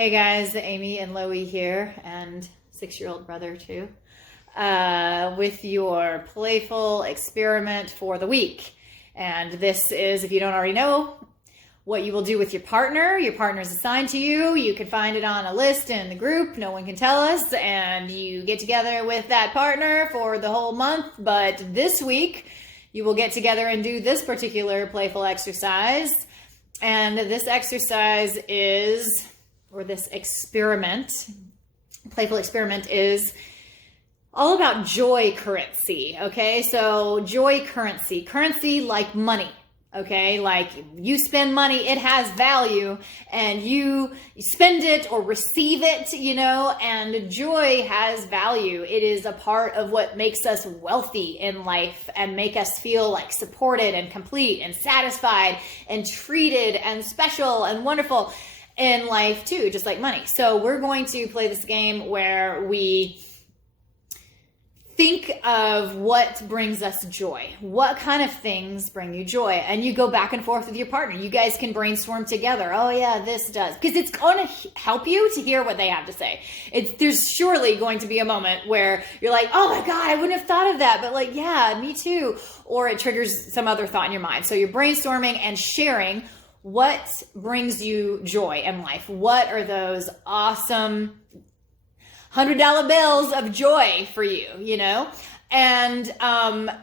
Hey guys, Amy and Loie here, and 6-year-old brother too, with your playful experiment for the week. And this is, if you don't already know, what you will do with your partner. Your partner is assigned to you. You can find it on a list in the group. No one can tell us. And you get together with that partner for the whole month. But this week, you will get together and do this particular playful exercise. And this exercise is, or this experiment, playful experiment is all about joy currency, okay? So joy currency like money, okay? Like you spend money, it has value, and you spend it or receive it, and joy has value. It is a part of what makes us wealthy in life and make us feel like supported and complete and satisfied and treated and special and wonderful in life too, just like money. So we're going to play this game where we think of what brings us joy. What kind of things bring you joy? And you go back and forth with your partner. You guys can brainstorm together. Oh yeah, this does. Because it's going to help you to hear what they have to say. There's surely going to be a moment where you're like, oh my God, I wouldn't have thought of that. But like, yeah, me too. Or it triggers some other thought in your mind. So you're brainstorming and sharing what brings you joy in life. What are those awesome $100 bills of joy for you, And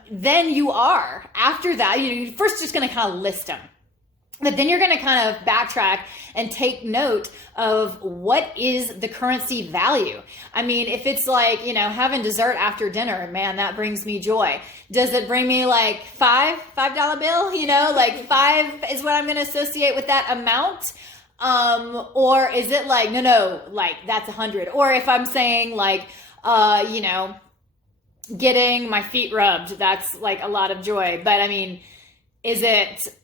then you are, after that, you're first just going to kind of list them. But then you're going to kind of backtrack and take note of what is the currency value. I mean, if it's like, having dessert after dinner, man, that brings me joy. Does it bring me like $5 bill? Like 5 is what I'm going to associate with that amount. Or is it like, no, like that's 100. Or if I'm saying like, getting my feet rubbed, that's like a lot of joy. But I mean, is it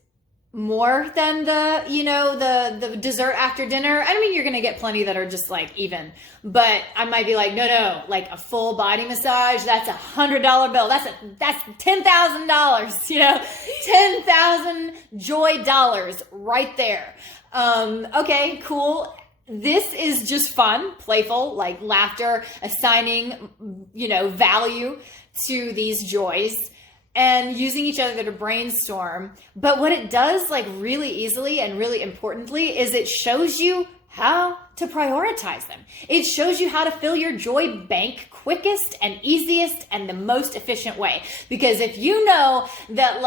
more than the dessert after dinner? I mean, you're going to get plenty that are just like even, but I might be like, no, like a full body massage, that's $100 bill. That's $10,000, 10,000 joy dollars right there. Okay, cool. This is just fun, playful, like laughter, assigning, value to these joys and using each other to brainstorm. But what it does like really easily and really importantly is it shows you how to prioritize them. It shows you how to fill your joy bank quickest and easiest and the most efficient way. Because if you know that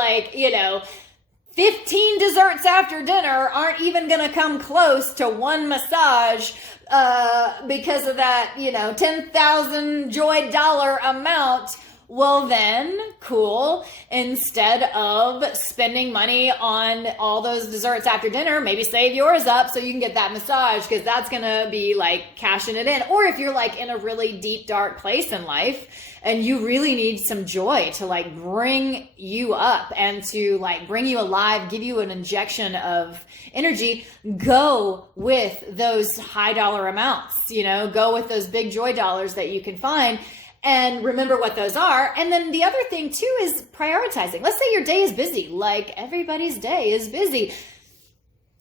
15 desserts after dinner aren't even going to come close to one massage because of that, 10,000 joy dollar amount. Well then, cool. Instead of spending money on all those desserts after dinner, maybe save yours up so you can get that massage, because that's going to be like cashing it in. Or if you're like in a really deep, dark place in life and you really need some joy to like bring you up and to like bring you alive, give you an injection of energy, go with those high dollar amounts, go with those big joy dollars that you can find. And remember what those are. And then the other thing too is prioritizing. Let's say your day is busy, like everybody's day is busy.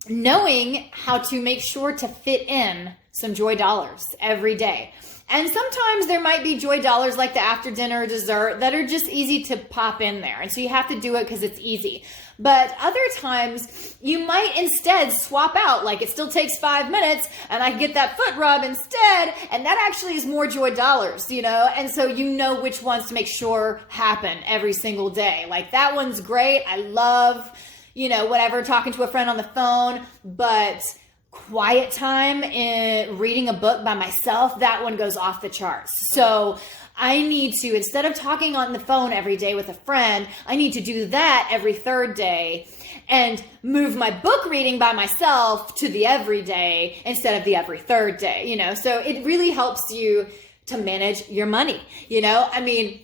Knowing how to make sure to fit in some joy dollars every day. And sometimes there might be joy dollars like the after dinner dessert that are just easy to pop in there. And so you have to do it because it's easy. But other times you might instead swap out, like it still takes 5 minutes and I get that foot rub instead. And that actually is more joy dollars, and so you know which ones to make sure happen every single day. Like that one's great. I love, whatever, talking to a friend on the phone, but quiet time in reading a book by myself, that one goes off the charts. So I need to, instead of talking on the phone every day with a friend, I need to do that every third day and move my book reading by myself to the everyday instead of the every third day, So it really helps you to manage your money, I mean,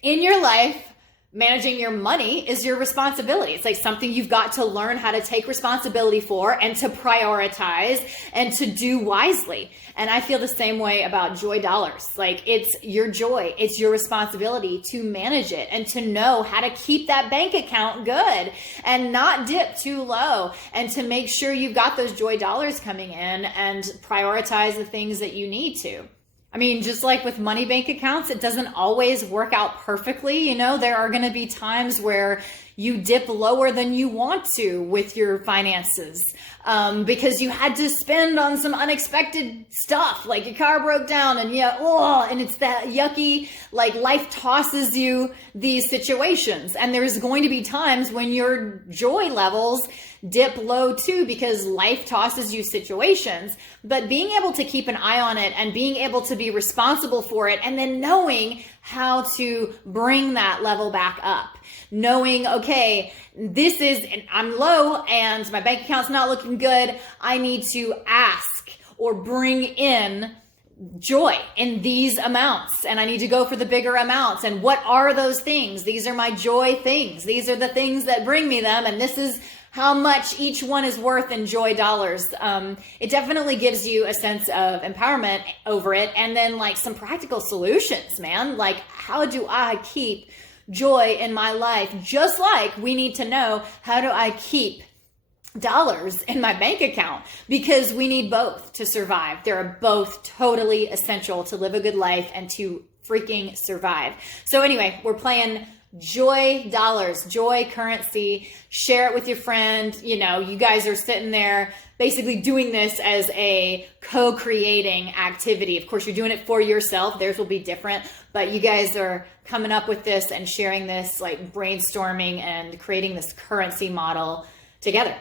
in your life, managing your money is your responsibility. It's like something you've got to learn how to take responsibility for and to prioritize and to do wisely. And I feel the same way about joy dollars. Like, it's your joy. It's your responsibility to manage it and to know how to keep that bank account good and not dip too low, and to make sure you've got those joy dollars coming in and prioritize the things that you need to. I mean, just like with money bank accounts, it doesn't always work out perfectly. You know, there are going to be times where you dip lower than you want to with your finances because you had to spend on some unexpected stuff, like your car broke down and and it's that yucky, like life tosses you these situations. And there's going to be times when your joy levels dip low too, because life tosses you situations. But being able to keep an eye on it and being able to be responsible for it, and then knowing how to bring that level back up, knowing, okay, I'm low and my bank account's not looking good. I need to ask or bring in joy in these amounts, and I need to go for the bigger amounts. And what are those things? These are my joy things. These are the things that bring me them. And this is how much each one is worth in joy dollars. It definitely gives you a sense of empowerment over it. And then like some practical solutions, man. Like, how do I keep joy in my life? Just like we need to know, how do I keep dollars in my bank account? Because we need both to survive. They're both totally essential to live a good life and to freaking survive. So anyway, we're playing joy dollars, joy currency. Share it with your friend. You know, you guys are sitting there basically doing this as a co-creating activity. Of course, you're doing it for yourself. Theirs will be different, but you guys are coming up with this and sharing this, like brainstorming and creating this currency model together.